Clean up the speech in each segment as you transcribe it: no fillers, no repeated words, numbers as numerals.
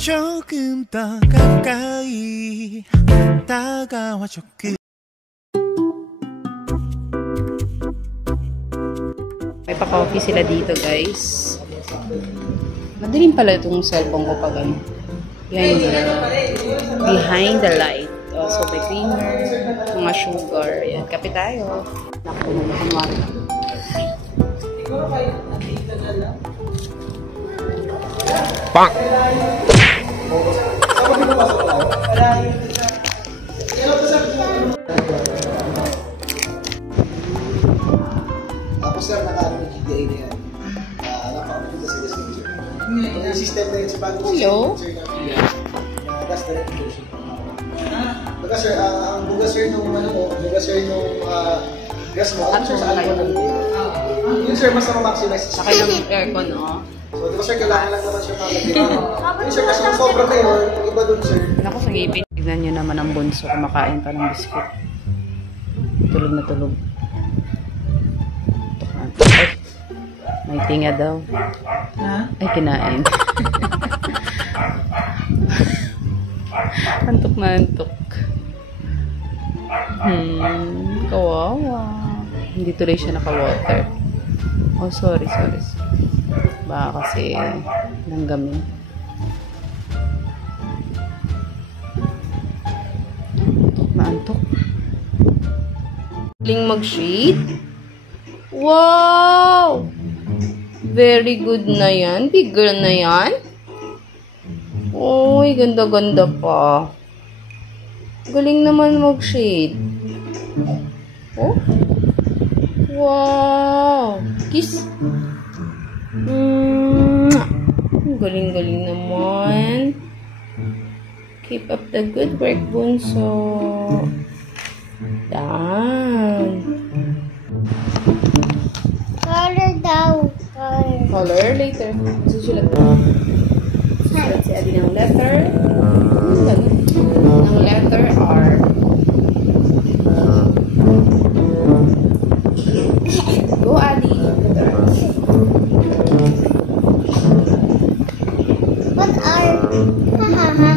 조금 더 가까이 다가와줘. May pa-coffee sila dito, guys. Madaling pala itong cellphone ko pag ano. Yan yung behind the light. So, may creamer, mga sugar. Yan, kape tayo. Naku, namakanwari. Bang! Tapos sir, naka-ano ng GDA na yan. Naka-upload na sila sa sir. Yung system na yun sa bago Hello? sir na gas direct version. Baga sir, ang buga sir nung ano mo, buga sir nung gas mo, ano sir sa ano mo? Yun sir, mas na-maximize. Saka yung aircon, oh. So, di ba sir, kailangan lang naman sir makagirahan. Yun sir, kasi kung sobra kayo, iba dun sir. Naku, sa gipin. Tignan nyo naman ang bunso. Kumakain pa ng biskuit. Tulog na tulog. Ay, may tinga daw. Ay, kinain. Antok na antok. Kawawa. Hindi tuloy siya naka-water. Oh, sorry. Baka kasi nanggamin. Antok na antok. Galing mag-shade. Wow! Very good na yan. Big girl na yan. Uy, ganda-ganda pa. Galing naman mag-shade. Oh? Wow! Kiss. Galing-galing naman. Keep up the good work, bunso. Done. Color daw. Color later. Susulat mo. Susulat si Adi ng letter. Ng letter R. Go, Adi. Letter R. What are? Ha.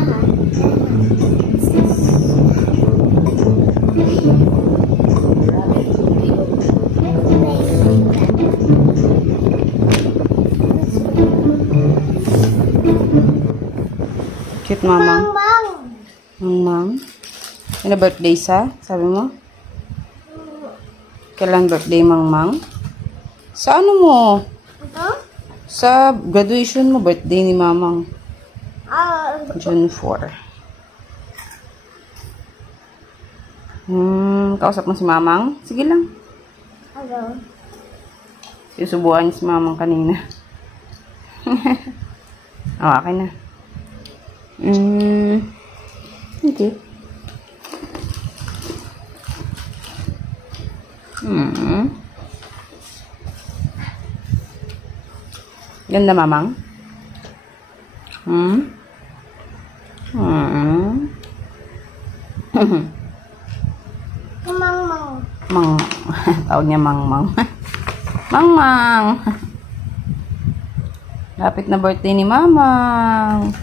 Cute, mamang. Mamang. Ano birthday sa? Sabi mo? Kailan birthday, Mangmang? Sa ano mo? Ito? Sa graduation mo, birthday ni Mamang. June 4. Kausap mo si Mamang? Sige lang. Ano? Susubuan niya si Mamang kanina. Okay na. Okay. Ganda, Mamang. Mang. Mang. Tawag niya Mangmang. Mangmang. Lapit na birthday ni Mamang.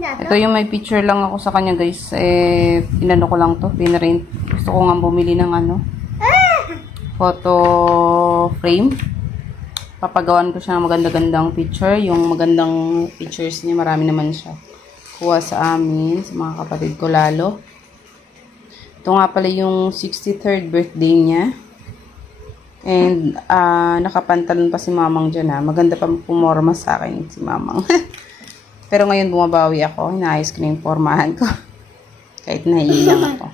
Ito yung may picture lang ako sa kanya, guys. Inano ko lang to. Pinarint. Gusto ko nga bumili ng photo frame. Papagawan ko siya ng maganda-gandang picture. Yung magandang pictures niya, marami naman siya. Kuha sa amin, sa mga kapatid ko lalo. Ito nga pala yung 63rd birthday niya. And, nakapantalon pa si Mamang dyan, ha. Maganda pa pumorma sa akin si Mamang. Pero ngayon bumabawi ako. Inaayos ko na yung formahan ko. Kahit nahihilang ako.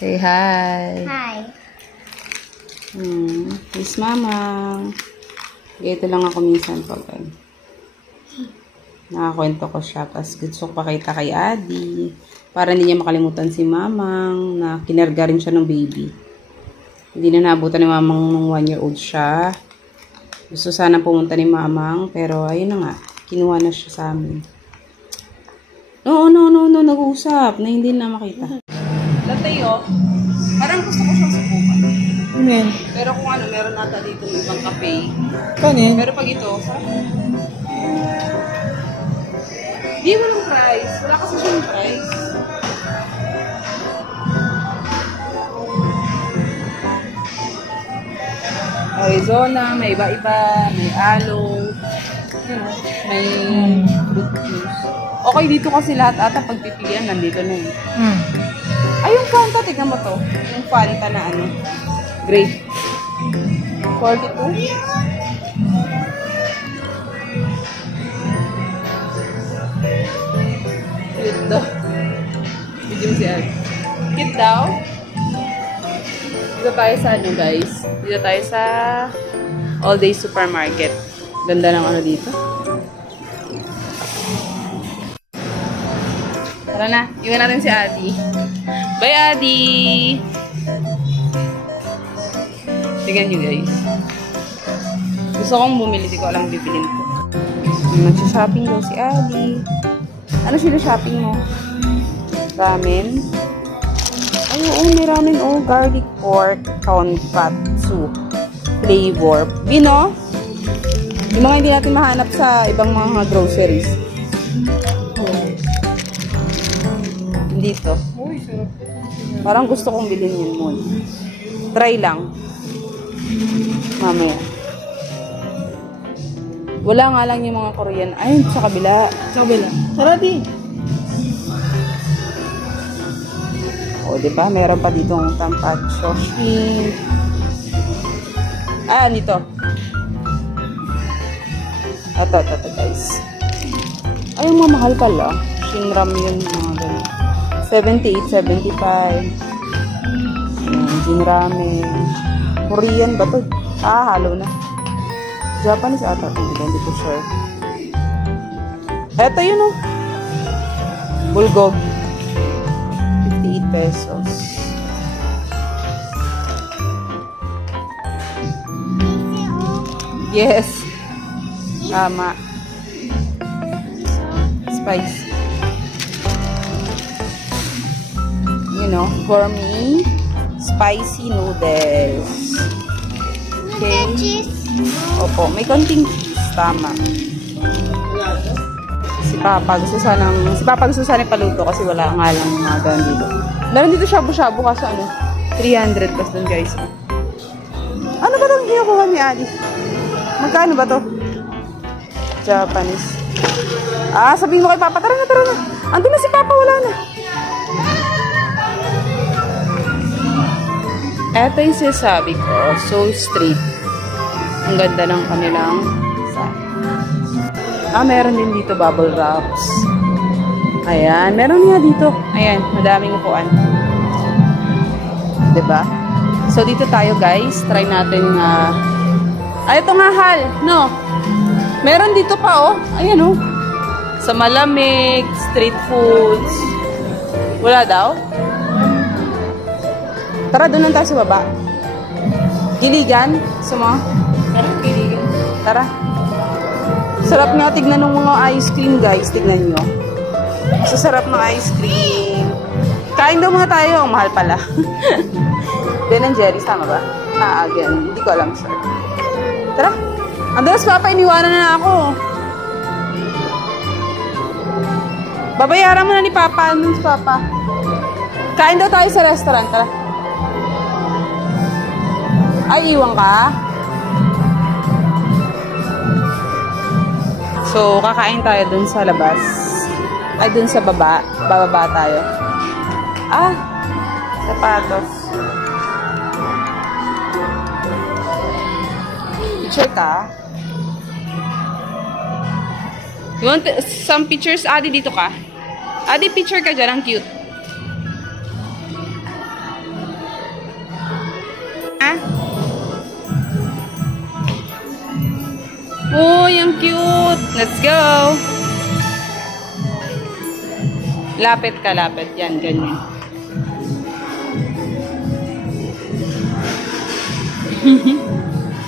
Say hi. Hi. Miss Mamang. Ito lang ako minsan pag nakakwento ko siya. Tapos gusto ko pakita kay Adi. Para hindi niya makalimutan si Mamang na kinarga rin siya ng baby. Hindi na naabutan ni Mamang nung 1-year-old siya. Gusto sana pumunta ni Mamang. Pero ayun na nga. Kinuha na siya sa amin. No. Nag-uusap na hindi na makita. Latay, oh. Parang gusto ko siyang subukan. Amen. Pero kung ano, meron ata dito ng ibang cafe. Kanin? Pero pag ito, sarap. Di walang price. Wala kasi siyang price. Arizona, may iba-iba, may aloe, may fruit juice. Okay, dito kasi lahat ata pagpipilian, nandito na eh. Ay, yung Fanta, tignan mo to. Yung Fanta na ano, grape. 42. Cute daw. Video si Ag. Cute daw. Dito tayo sa ano, guys. Dito tayo sa All Day Supermarket. Ganda ng ano dito. Tara na. Iwan natin si Adi. Bye, Adi! Tignan nyo, guys. Gusto kong bumili. Di ko alam bibilin ko. Nagsha-shopping daw si Adi. Ano sila shopping mo? Ramen. Ay, oo, may ramen. Oh, garlic pork, tonkatsu flavor. Bino? Yung mga hindi natin mahanap sa ibang mga groceries. Dito. Parang gusto kong bilhin yun muna. Try lang. Mamaya. Wala nga lang yung mga Korean. Ay, sa kabila. Sa kabila. Tara di. O, diba? Meron pa dito ang tampacho. Ah, nito. Ito, guys. Ay, yung mga mahal pala. Shinram yun, mga ganun. 78, 75. Jinramen. Korean ba to? Ah, halo na. Japanese ata. Hindi ko sure. Eto yun, oh. Bulgog. 58 pesos. Yes. Tama. Spice. You know, for me, spicy noodles. Okay. Opo, may konting cheese. Tama. Si Papa gusto sana paluto kasi wala nga lang mga ganun dito. Meron dito shabu-shabu kasi ano, 300 plus dun, guys. Ano ba itong kinukuha ni Adi? Magkano ba to? Japanese. Ah, sabihin mo kay Papa, tara na. Andun na si Papa, wala na. Eto yung sinasabi ko, so street. Ang ganda ng kanilang meron din dito bubble wraps. Ayan, meron nga dito. Ayan, madaming upuan. Diba? So, dito tayo, guys. Try natin ay, ito nga, Hal. No. Meron dito pa, oh. Ayan, oh. Sa malamig, street foods. Wala daw? Tara, doon lang tayo sa baba. Giligan? Sumo? Tara, giligan. Tara. Sarap nga tignan ng mga ice cream, guys. Tignan nyo. Sasarap ng ice cream. Kain daw muna tayo. Ang mahal pala. Ben and Jerry's, tama ba? Again. Hindi ko alam, sir. Tara. Andalas, Papa, iniwanan na ako. Babayaran mo na ni Papa. Ano si Papa? Kain daw tayo sa restaurant. Tara. Ay, iwan ka? So, kakain tayo dun sa labas. Ay, dun sa baba. Bababa tayo. Ah, sapatos. Picture ka? You want some pictures? Adi, dito ka. Adi, picture ka dyan. Ang cute. Ah? Uy, ang cute. Let's go. Lapit ka, lapit. Yan, ganyan.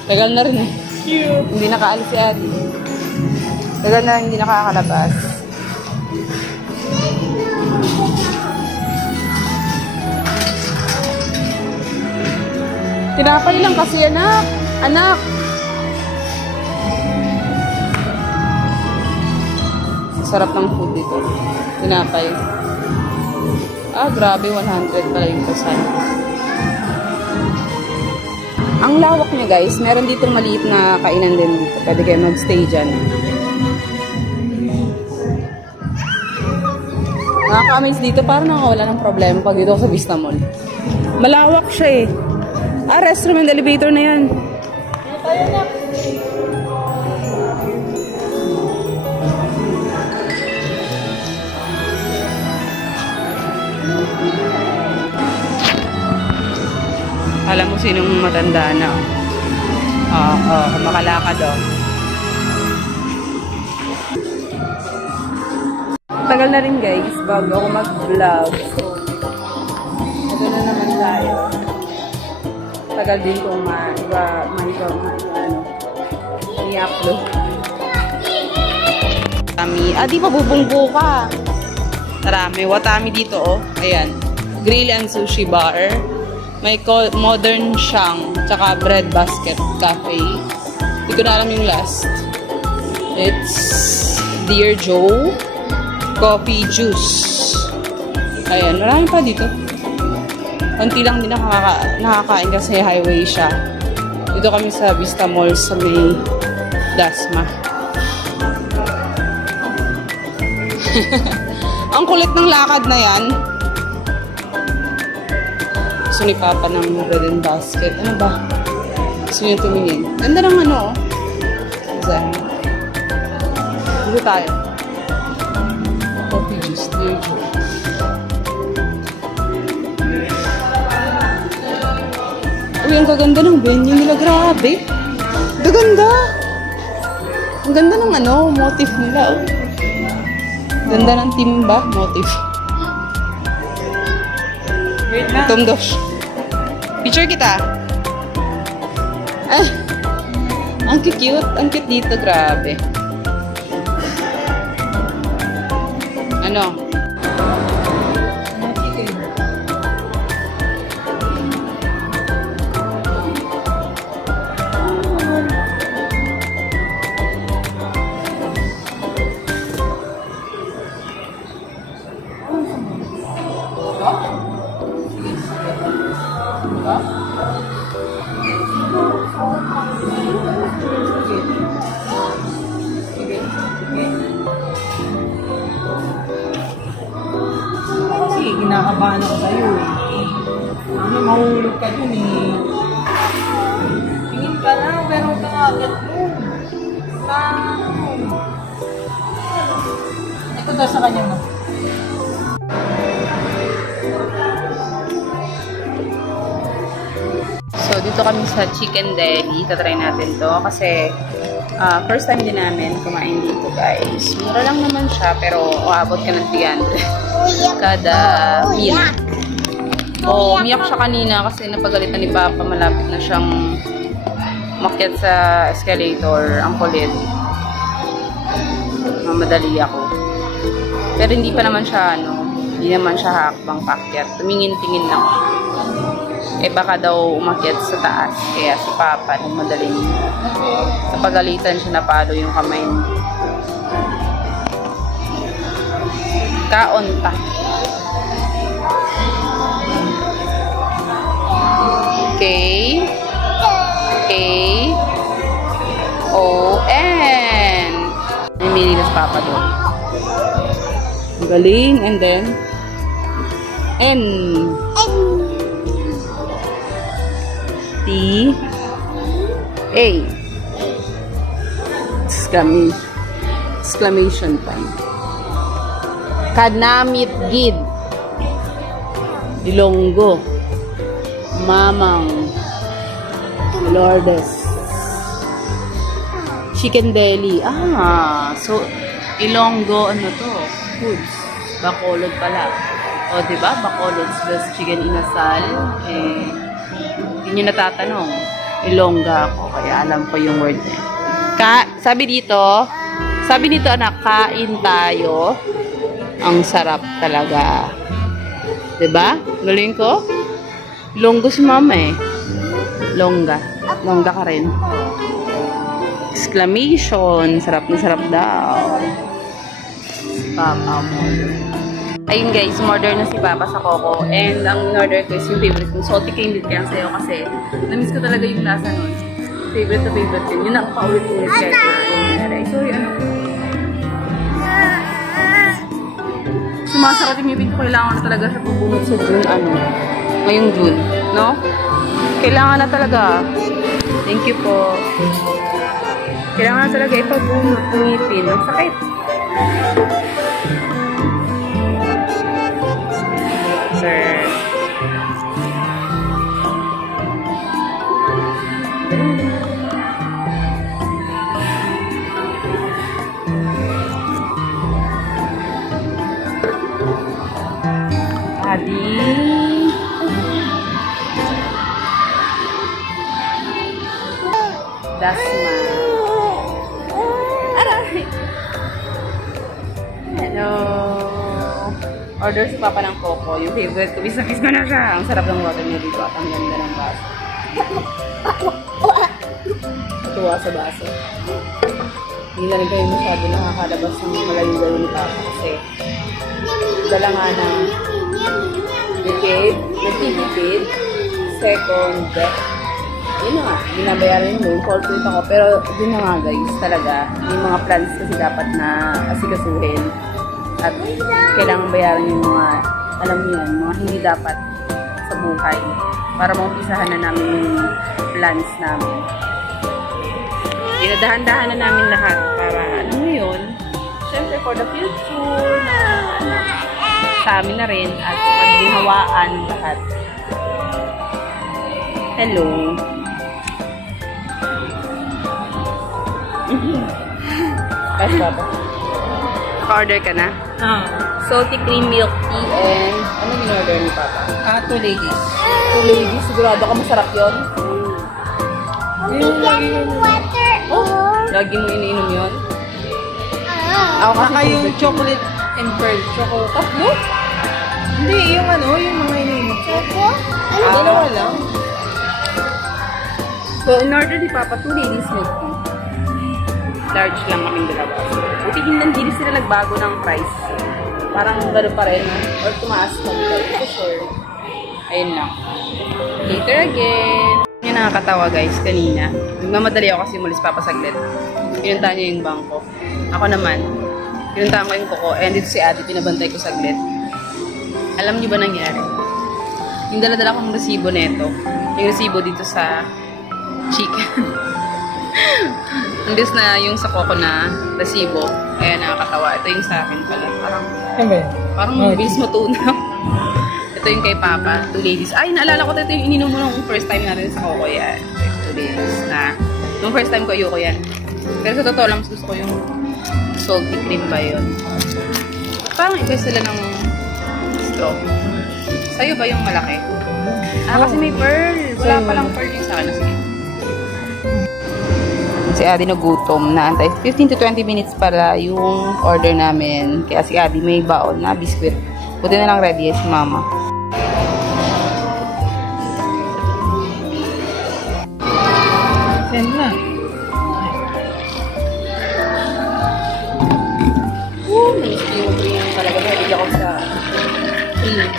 Tagal na rin eh. Cute. Hindi nakaalis si Adi. Tagal na rin hindi nakakalabas. Tinapay lang kasi, anak. Anak. Sarap ng food dito. Tinapay. Ah, grabe. 100 pala yung pesan. Ang lawak niya, guys. Meron dito maliit na kainan din dito. Pwede kayo mag-stay dyan. Nakaka-amaze dito. Parang nakawala ng problema pag dito sa Vista Mall. Malawak siya eh. Ah, restroom and elevator na yan. Alam mo sinong matanda na. Makalakad oh. Tagal na rin guys, bago ako mag-vlog. So, ito na naman tayo. Tagal din kung i-upload. Di pa bubunggo ka. Tara, may watami dito oh. Ayan. Grill and sushi bar. May modern siyang, tsaka bread basket cafe. Hindi ko na alam yung last. It's Dear Joe Coffee Juice. Ayan, marami pa dito. Konti lang din nakakain kasi highway siya. Dito kami sa Vista Mall sa may Dasma. Ang kulit ng lakad na yan. Gusto ni Papa ng bread and basket. Ano ba? Gusto niyo tumingin. Ganda ng ano, oh. Dito tayo. Coffee juice. Dear Joe. Uy, ang kaganda ng venue nila. Grabe. Gaganda. Ang ganda ng ano, motif nila. Oh. Ganda ng timba, motif. Wait na. Tumdos. Picture kita. Ay. Ang cute. Ang cute dito. Grabe. Ano? Kinakabahan ako sa'yo eh. Ano, mahulog ka dun eh. Tingin ka na, meron ka agad dun. Ito daw sa kanya mo. So, dito kami sa Chicken Deli. Tatry natin to kasi first time din namin kumain dito, guys. Mura lang naman siya, pero uabot ka ng 300 kada meal. Umiyak siya kanina kasi napagalitan ni Papa. Malapit na siyang umakyat sa escalator. Ang kulit. Mamadali ako. Pero hindi pa naman siya, hindi naman siya hakbang pakyat. Tumingin-tingin lang. Baka daw umakyat sa taas. Kaya si Papa, nung madaling napagalitan siya, napalo yung kamay niya. Kaon pa. Okay. K-O-N. May minilas Papa doon. Galing. And then N. T-A. Exclamation point. Kanamit Gid. Ilonggo. Mamang. Lourdes. Chicken Deli. So, Ilonggo, ano to? Foods. Bacolod pala. O, diba? Bacolod plus chicken inasal. Hindi nyo natatanong. Ilongga ako. Kaya alam ko yung word na yun. Sabi dito, anak, kain tayo. Ang sarap talaga. Diba? Galing ko? Ilonggo si Mama eh. Longga. Longga ka rin. Exclamation. Sarap na sarap daw. Papa mo. Ayun guys, umorder na si Papa sa Coco. And ang in-order ko is yung favorite ko. Salty cream dito kaya sa'yo kasi na-miss ko talaga yung lasa nun. Favorite na favorite din. Yun ang paulit-ulit guys na nangyari. Sorry, ano? Sumasakit yung ngipin ko. Kailangan na talaga siya pabunod sa June, ano? Ngayong June, no? Kailangan na talaga. Thank you po. Kailangan na talaga ipabunod ng ngipin. Ang sakit. Sir. Adi. Dasma. Aray. Hello. Order si Papa ng Coco. Yung favorite ko. Bis ko na siya. Ang sarap ng water niya dito at ang ganda ng baso. Tuwa sa baso. Hindi na rin kayo masyado nakakalabas ng malayo-layo ni Papa kasi dala nga ng nagtitipid. Second, yun na nga, binabayaran mo yung call tweet ako. Pero yun na nga guys, talaga, yung mga plans kasi dapat na asikasuhin. At kailangan bayaran yung mga, alam niyo yan, mga hindi dapat sa buhay. Para maumpisahan na namin yung plans namin. Dinadahan-dahan na namin lahat para, alam mo yun, syempre for the future, na sa amin na rin at ginhawaan lahat. Hello. Basta ba? Naka-order ka na? Salty cream milk tea and ano in-order ni Papa? 2 ladies. 2 ladies, sigurado ka masarap yun? Water. Lagi mo iniinom yun? Ah. Ako kasi Saka yung chocolate and pearl. tatlo? Hindi, yung ano, yung mga iniinit. Choco? Dalawa lang. So, in-order ni Papa 2 ladies milk tea. Large lang kaming dalawa. Buti hindi sila nagbago ng price. Parang gano'n pa rin. Or tumaas na dito. For sure. Ayun lang. Later again. Yung nakakatawa guys, kanina. Nagmamadali ako kasi umalis Papa saglit. Pinuntahan niya yung bangko. Ako naman, pinuntahan ko yung Coco. And dito si Ate, pinabantay ko saglit. Alam niyo ba nangyari? Yung dala-dala kong resibo neto. Yung resibo dito sa chicken. Imbes na yung sa Coco na resibo. Kaya nakakatawa. Ito yung sa akin pala. Parang mabilis matunaw. Ito yung kay Papa. 2 ladies. Ay, naalala ko ito yung ininom mo nung first time natin sa Coco yan. 2 ladies na. Nung first time ko, ayoko yan. Pero sa totoo lang, mas gusto ko yung salty cream ba yun. Parang iba sila ng straw. Sa'yo ba yung malaki? Kasi may pearl. Wala palang pearl yung sa akin. Sige. Si Adi nagutom na antay 15 to 20 minutes para yung order namin. Kaya si Adi may baon na biscuit. Buti na lang ready si Mama. Send na. Gusto yung cream talaga. Hindi ako sa cream.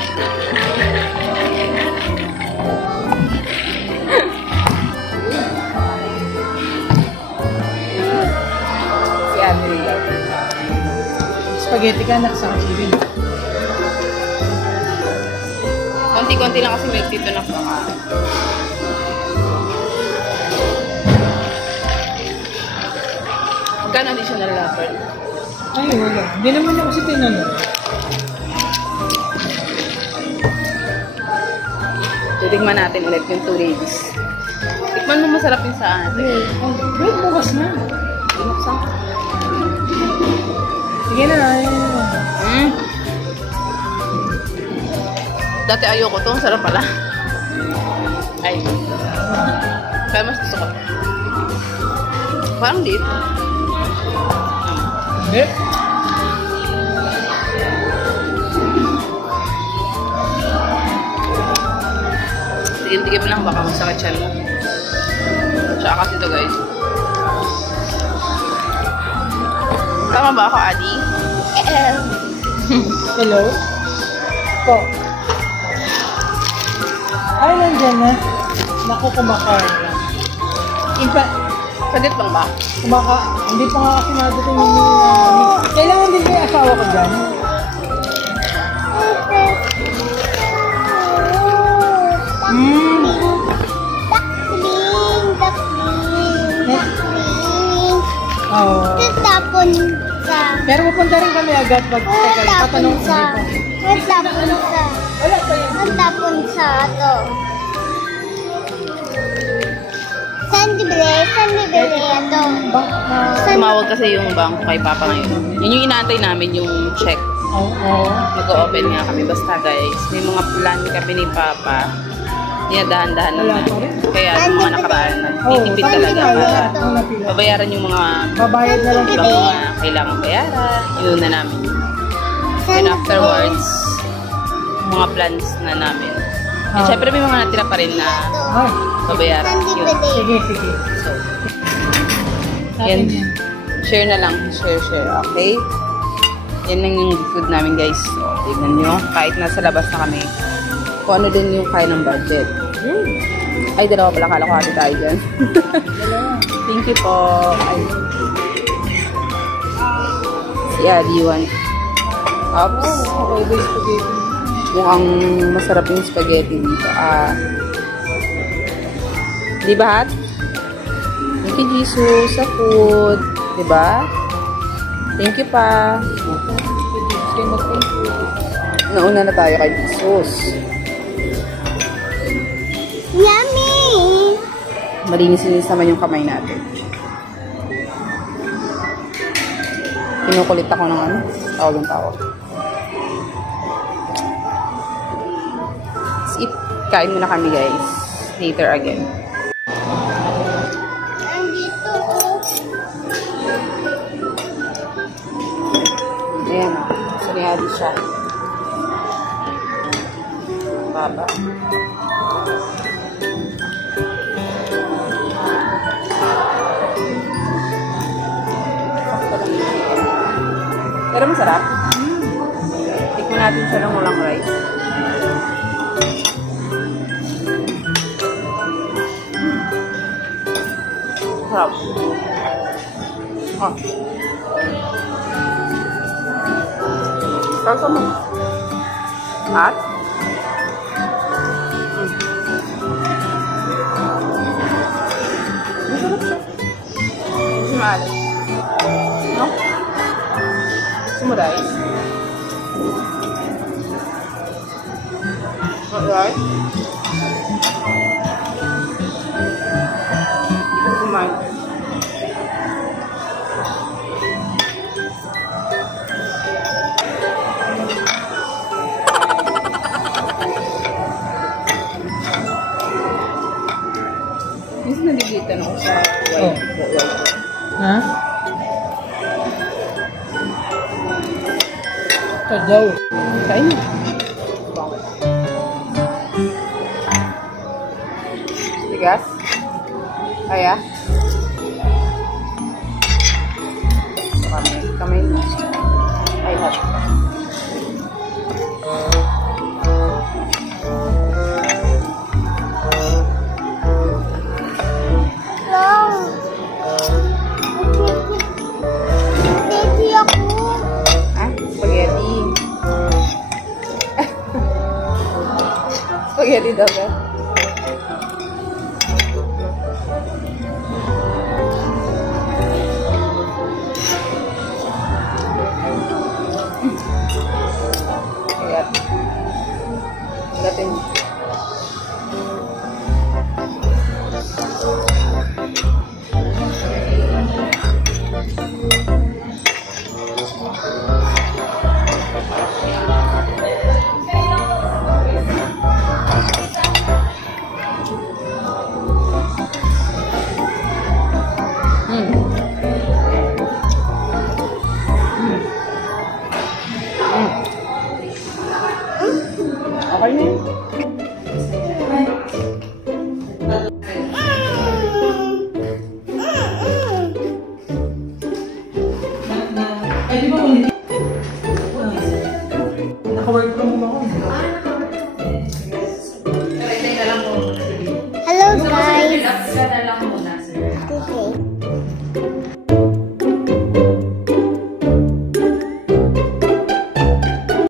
Spaghetti ka, nakasaka chili. Konti-konti lang kasi milk dito na paka. Magkano additional wrapper? Ay, wala. Hindi naman ako si tinanong. Titigman natin ulit yung 2 ladies. Tikman mo masarap yung sa atin. Wait, bukas na. Binuksan ko. Sige na na. Dati ayoko to. Sarap pala. Ay. Kaya mas gusto ko. Parang dito. Hindi. Tigim-tigim lang baka masakit siya. Tsaka kasi ito guys. Tama ba ako, Adi? Hello? Po. Ay, nandyan na. Naku, kumakain lang. Saglit lang ba? Hindi pa nga kasi nadating yung kailangan din kayo asawa ko dyan. Oo. Tapon sa... Pero pupunta rin kami agad pag tatanong ko dito. Tapon sa... Wala pa yun. Tapon sa ato. Saan bibili? Saan bibili ito? Tumawag kasi yung bangko kay Papa ngayon. Yun yung inaantay namin, yung check. Oo. Mag-o-open nga kami. Basta guys, may mga plan kami ni Papa. Dinadahan-dahan Wala naman. pa rin. Kaya yung mga nakaraan, nagtitipid talaga para babayaran yung mga Babayad na lang. ibang mga kailangan bayaran. Yun na namin. And afterwards, mga plans na namin. And syempre may mga natira pa rin na Ay, babayaran. Yun. sige. So, Sabi yan. niya. Share na lang. Share. Okay? Yan lang yung food namin guys. So, tignan nyo. Kahit nasa labas na kami. Kung ano din yung kaya ng budget. Ay, dalawa pala. Kala ko hati tayo dyan. Thank you po. Ay. Si Adi, want. Oops. Okay, ba yung spaghetti? Mukhang masarap yung spaghetti dito. Di ba, Hat? Thank you, Jesus, sa food. Di ba? Thank you pa. Nauna na tayo kay Jesus. Yummy! Malinis-linis naman yung kamay natin. Kinukulit ako ng ano? Tawag. Let's eat. Kain muna kami guys. Later again. Andito. Ayan o. Sanihadi siya. Baba. Pero masarap. Tikman natin siya ng walang rice. Sarap. Sarap mo. At? Masarap siya. Hindi maalat. No? Sumuray. Alright. Kumain. Minsan naligitan ako sa white. Ha? Kadaw. Kain mo. Tigas? Kaya? Kamay mo. Ay, hot. Long. Baby ako. Spaghetti. Spaghetti daw ba? Ayan. Dating. Ay, di ba mali? Naka-work from home ako.